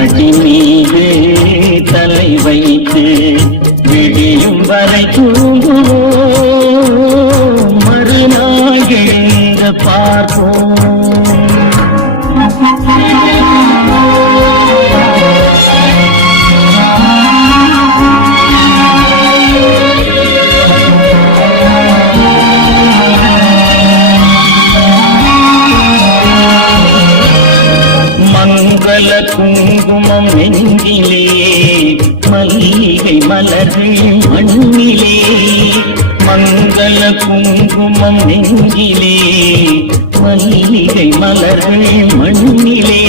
மடி மீது தலை வைத்து விடியும் வரை தூங்குவோம், மறுநாள் எழுந்து பார்ப்போம். மங்கள குங்குமம் நெஞ்சிலே, மல்லிகை மலர்கள் மண்ணிலே. மங்கள குங்குமம் நெஞ்சிலே, மல்லிகை மலர்கள் மண்ணிலே.